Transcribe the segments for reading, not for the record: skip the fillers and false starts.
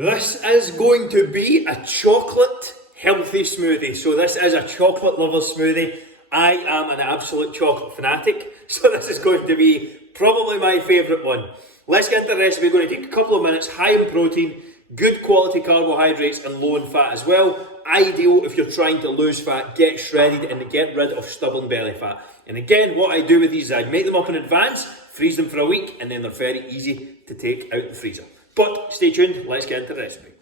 This is going to be a chocolate healthy smoothie. So this is a chocolate lover smoothie. I am an absolute chocolate fanatic, so this is going to be probably my favourite one. Let's get into the recipe. We're going to take a couple of minutes, high in protein, good quality carbohydrates and low in fat as well. Ideal if you're trying to lose fat, get shredded and get rid of stubborn belly fat. And again, what I do with these is I make them up in advance, freeze them for a week, and then they're very easy to take out the freezer. But stay tuned, let's get into the recipe.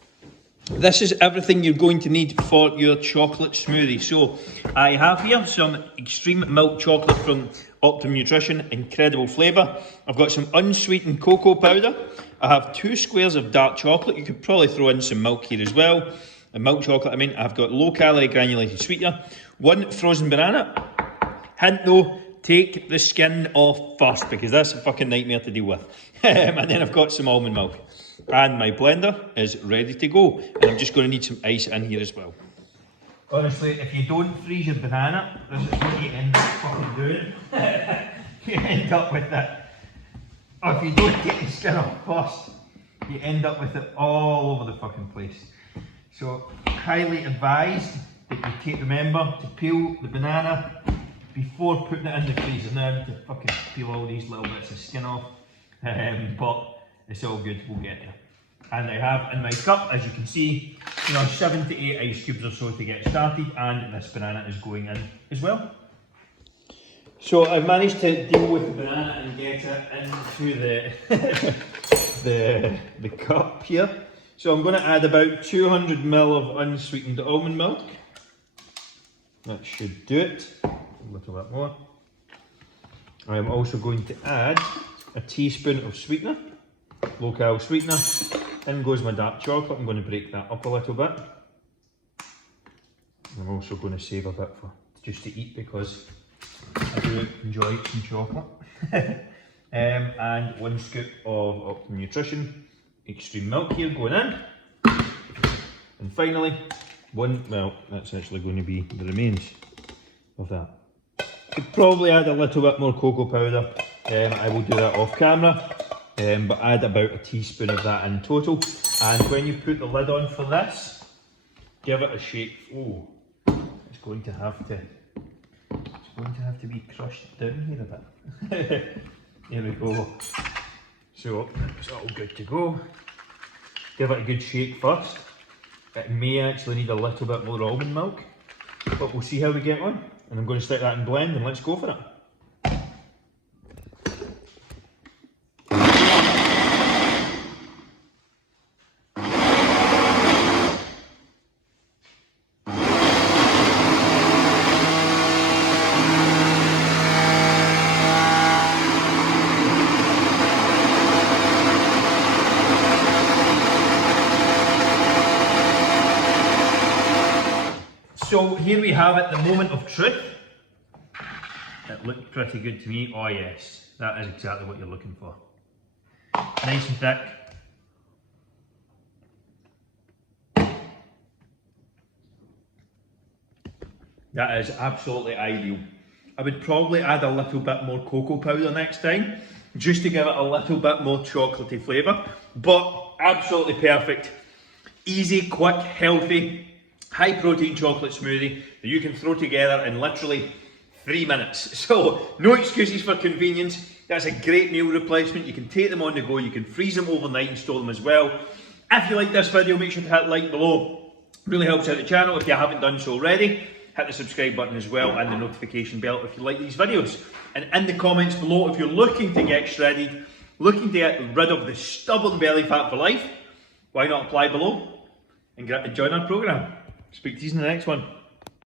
This is everything you're going to need for your chocolate smoothie. So I have here some extreme milk chocolate from Optimum Nutrition, incredible flavour. I've got some unsweetened cocoa powder. I have 2 squares of dark chocolate. You could probably throw in some milk here as well. Milk chocolate, I've got low calorie granulated sweetener, 1 frozen banana. Hint though, take the skin off first because that's a fucking nightmare to deal with. And then I've got some almond milk. And my blender is ready to go. And I'm just going to need some ice in here as well. Honestly, if you don't freeze your banana, this is what you end up fucking doing. You end up with it. Or if you don't get the skin off first, you end up with it all over the fucking place. So, highly advised that you remember to peel the banana before putting it in the freezer. Now I need to fucking peel all these little bits of skin off, but it's all good, we'll get there. And I have in my cup, as you can see, 7 to 8 ice cubes or so to get started, and this banana is going in as well. So I've managed to deal with the banana and get it into the cup here. So I'm going to add about 200 ml of unsweetened almond milk. That should do it. A little bit more. I'm also going to add a teaspoon of sweetener, low-cal sweetener. In goes my dark chocolate. I'm going to break that up a little bit. I'm also going to save a bit for just to eat because I do enjoy some chocolate. And 1 scoop of Optimum Nutrition extreme milk here going in. And finally, that's actually going to be the remains of that. Could probably add a little bit more cocoa powder. I will do that off camera. But add about a teaspoon of that in total. And when you put the lid on for this, give it a shake. Oh, it's going to have to be crushed down here a bit. There we go. So it's all good to go. Give it a good shake first. It may actually need a little bit more almond milk, but we'll see how we get on. And I'm going to stick that in blend and let's go for it. So here we have it, the moment of truth. It looked pretty good to me. Oh yes, that is exactly what you're looking for. Nice and thick. That is absolutely ideal. I would probably add a little bit more cocoa powder next time, just to give it a little bit more chocolatey flavour. But absolutely perfect. Easy, quick, healthy, high protein chocolate smoothie that you can throw together in literally 3 minutes. So no excuses for convenience. That's a great meal replacement. You can take them on the go. You can freeze them overnight and store them as well. If you like this video, make sure to hit like below. Really helps out the channel. If you haven't done so already, hit the subscribe button as well and the notification bell if you like these videos. And in the comments below, if you're looking to get shredded, looking to get rid of the stubborn belly fat for life, why not apply below and join our program. Speak to you in the next one.